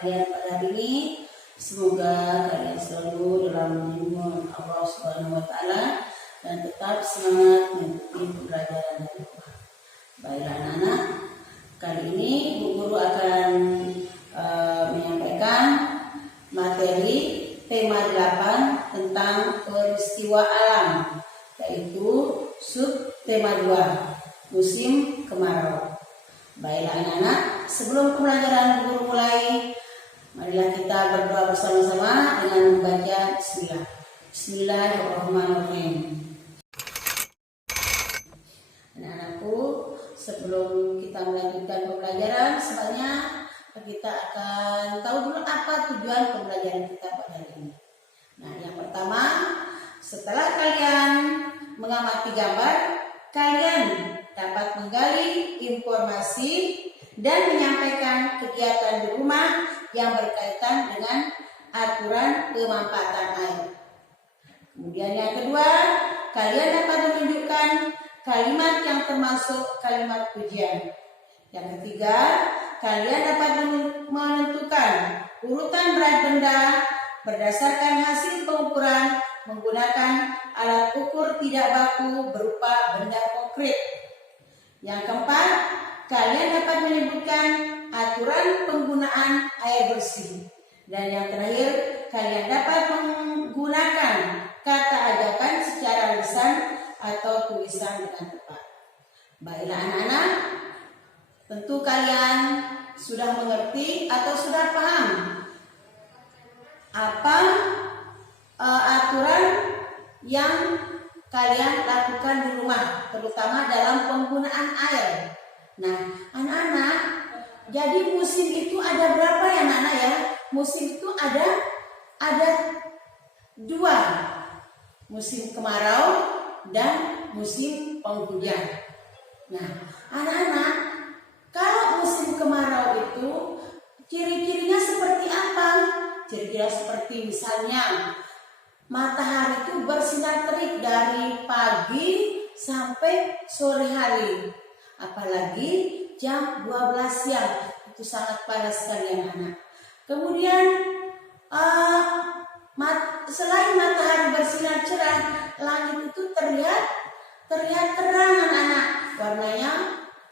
kalian pada hari ini. Semoga kalian selalu dalam lindungan Allah Subhanahu wa Ta'ala dan tetap semangat mengikuti pembelajaran dari rumah. Baiklah anak-anak, kali ini Bu Guru akan menyampaikan materi tema 8 tentang peristiwa alam, yaitu sub tema 2, musim kemarau. Baiklah anak-anak, sebelum pembelajaran Bu Guru mulai, marilah kita berdoa bersama-sama dengan membaca Bismillah. Bismillahirrahmanirrahim. Anak-anakku, sebelum kita melanjutkan pembelajaran, sebenarnya kita akan tahu dulu apa tujuan pembelajaran kita pada hari ini. Nah, yang pertama, setelah kalian mengamati gambar, kalian dapat menggali informasi dan menyampaikan kegiatan di rumah yang berkaitan dengan aturan pemanfaatan air. Kemudian yang kedua, kalian dapat menunjukkan kalimat yang termasuk kalimat pujian. Yang ketiga, kalian dapat menentukan urutan berat benda berdasarkan hasil pengukuran menggunakan alat ukur tidak baku berupa benda konkret. Yang keempat, kalian dapat menyebutkan aturan penggunaan air bersih. Dan yang terakhir, kalian dapat menggunakan kata ajakan secara lisan atau tulisan dengan tepat. Baiklah anak-anak, tentu kalian sudah mengerti atau sudah paham apa aturan yang kalian lakukan di rumah, terutama dalam penggunaan air. Nah, anak-anak, jadi musim itu ada berapa ya anak-anak ya? Musim itu ada 2, musim kemarau dan musim penghujan. Nah, anak-anak, kalau musim kemarau itu ciri-cirinya seperti apa? Ciri-cirinya seperti misalnya matahari itu bersinar terik dari pagi sampai sore hari. Apalagi jam 12 siang, itu sangat panas sekali anak-anak. Kemudian selain matahari bersinar cerah, langit itu terlihat terang anak-anak. Warnanya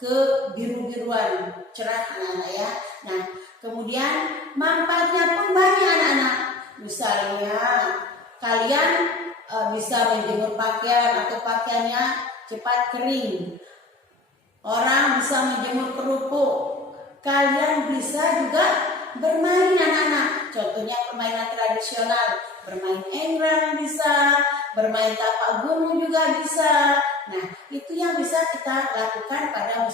kebiru-biruan, cerah anak-anak ya. Nah, kemudian manfaatnya pun banyak anak-anak. Misalnya kalian bisa menjemur pakaian atau pakaiannya cepat kering. Orang bisa menjemur kerupuk. Kalian bisa juga bermain anak-anak. Contohnya permainan tradisional, bermain engrang bisa, bermain tapak gunung juga bisa. Nah, itu yang bisa kita lakukan pada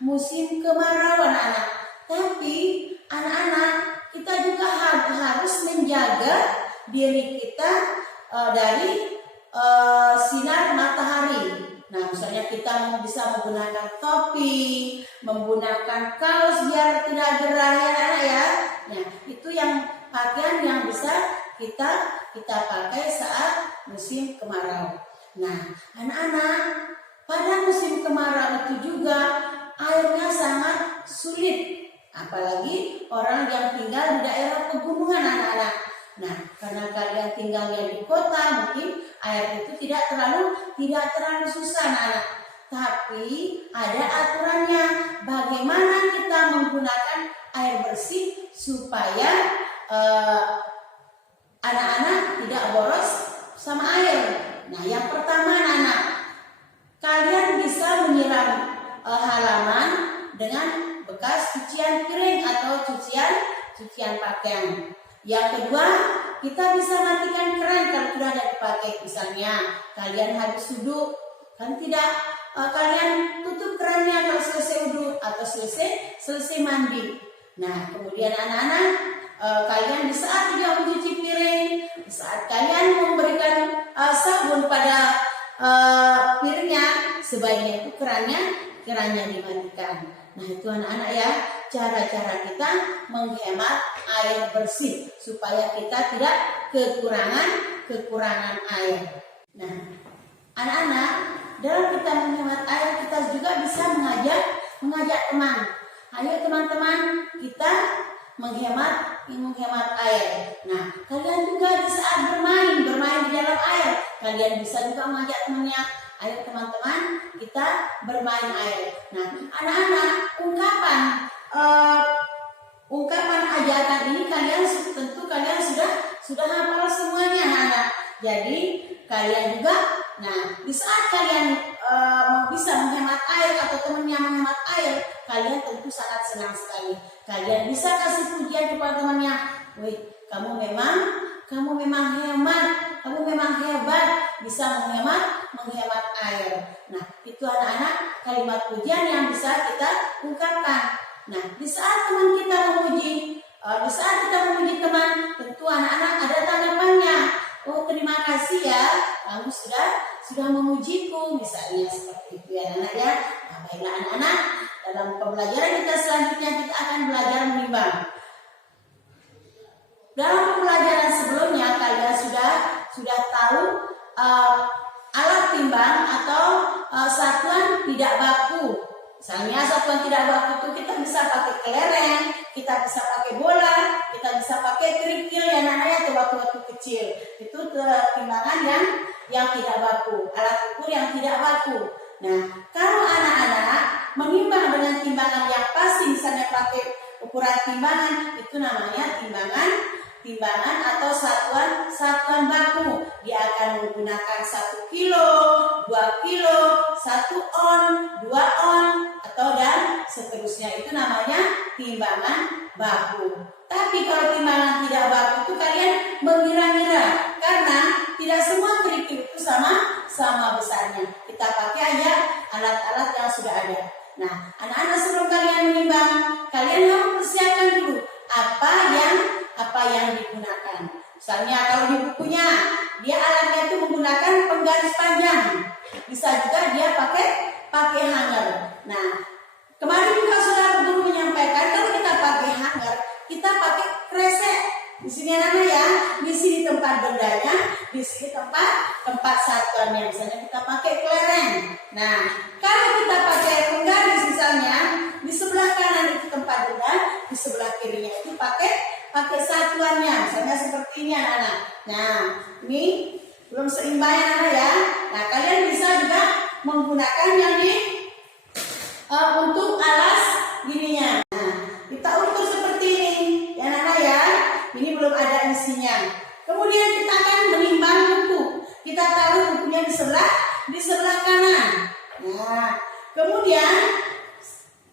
musim kemarau anak-anak. Tapi anak-anak, kita juga harus menjaga diri kita dari sinar matahari. Nah, misalnya kita bisa menggunakan topi, menggunakan kaos biar tidak gerah ya anak ya. Nah, itu yang pakaian yang bisa kita pakai saat musim kemarau. Nah, anak-anak, pada musim kemarau itu juga airnya sangat sulit. Apalagi orang yang tinggal di daerah pegunungan anak-anak. Nah, karena kalian tinggalnya di kota, mungkin air itu tidak terlalu susah anak-anak. Tapi ada aturannya, bagaimana kita menggunakan air bersih supaya anak-anak tidak boros sama air. Nah, yang pertama anak-anak, kalian bisa menyiram halaman dengan bekas cucian piring atau cucian pakaian. Yang kedua, kita bisa matikan keran kalau sudah ada dipakai. Misalnya kalian habis wudhu, kan tidak kalian tutup kerannya kalau selesai wudhu atau selesai mandi. Nah, kemudian anak-anak, kalian di saat tidak mencuci piring, di saat kalian memberikan sabun pada piringnya, sebaiknya itu kerannya dimatikan. Nah, itu anak-anak ya, cara-cara kita menghemat air bersih supaya kita tidak kekurangan air. Nah, anak-anak, dalam kita menghemat air, kita juga bisa mengajak teman. Ayo teman-teman, kita menghemat air. Nah, kalian juga di saat bermain di dalam air, kalian bisa juga mengajak temannya, ayo teman-teman kita bermain air. Nah, anak-anak, ungkapan ajakan ini tentu kalian sudah hafal semuanya, anak-anak. Jadi kalian juga, nah di saat kalian bisa menghemat air atau temannya menghemat air, kalian tentu sangat senang sekali. Kalian bisa kasih pujian kepada temannya, wih kamu memang hemat, kamu memang hebat bisa menghemat air. Nah itu anak-anak kalimat pujian yang bisa kita ungkapkan. Nah di saat teman kita memuji, teman, tentu anak-anak ada tanggapannya. Oh terima kasih ya, kamu sudah memujiku, misalnya seperti itu ya anak ya. Nah, baiklah anak-anak, dalam pembelajaran kita selanjutnya kita akan belajar menimbang. Dalam pembelajaran sebelumnya kalian sudah tahu alat timbang atau satuan tidak baku. Misalnya satuan tidak baku itu kita bisa pakai kelereng, kita bisa pakai bola, kita bisa pakai kerikil ya anak-anak atau batu-batu kecil. Itu timbangan yang tidak baku, alat ukur yang tidak baku. Nah, kalau anak-anak menimbang dengan timbangan yang pasti, misalnya pakai ukuran timbangan, itu namanya timbangan atau satuan baku. Dia akan menggunakan 1 kilo, 2 kilo, 1 on, 2 on, atau dan seterusnya. Itu namanya timbangan baku. Tapi kalau timbangan tidak baku itu kalian mengira-ngira, karena tidak semua kerikil itu sama besarnya. Kita pakai aja alat-alat yang sudah ada. Nah, anak-anak sebelum kalian menimbang, kalian harus persiapkan dulu apa yang digunakan. Misalnya kalau di bukunya dia alatnya itu menggunakan penggaris panjang, bisa juga dia pakai hanger. Nah, kemarin juga saudara guru menyampaikan kalau kita pakai hanger, kita pakai kresek. Di sini anak ya, di sini tempat bendanya, di sini tempat satuannya. Misalnya kita pakai kelereng. Nah, kalau kita pakai penggaris misalnya, di sebelah kanan itu tempat benda, di sebelah kirinya itu pakai satuannya. Misalnya seperti ini anak-anak. Nah, ini belum seimbang anak ya. Nah, kalian bisa juga menggunakan yang untuk alas gininya. Nah, kita ukur seperti ini ya anak-anak ya. Ini belum ada isinya. Kemudian kita akan menimbang buku. Kita taruh bukunya di sebelah kanan. Nah, kemudian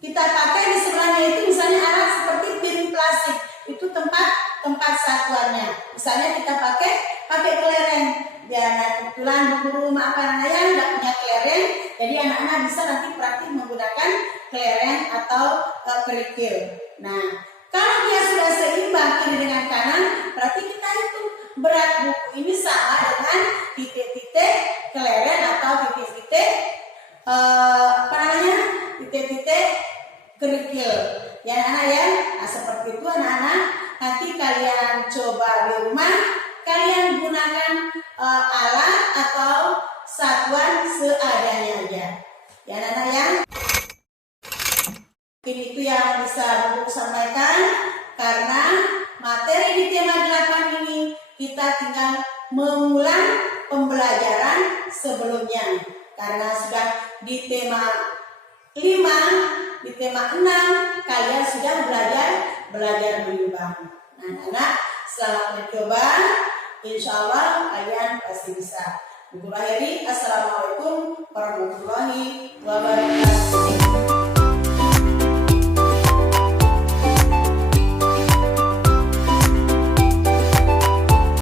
kita pakai di sebelahnya itu misalnya alat seperti piring plastik. Itu tempat satuannya. Misalnya kita pakai kelereng. Ya, nah, kebetulan guru maafkan saya nggak punya kelereng, jadi anak-anak bisa nanti praktik menggunakan kelereng atau kerikil. Nah, kalau dia sudah seimbang kiri dengan kanan, berarti kita hitung berat buku ini sama dengan titik-titik kelereng atau titik-titik titik-titik kerikil. Ya anak-anak ya. Nah, seperti itu anak-anak. Nanti kalian coba di rumah, kalian gunakan alat atau satuan seadanya aja. Ya anak-anak ya. Mungkin itu yang bisa Ibu sampaikan, karena materi di tema 8 ini kita tinggal mengulang pembelajaran sebelumnya. Karena sudah di tema 5, di tema 6 kalian sudah belajar menimbang. Nah, anak-anak selamat mencoba. Insya Allah kalian pasti bisa. Ibu akhiri, assalamualaikum warahmatullahi wabarakatuh.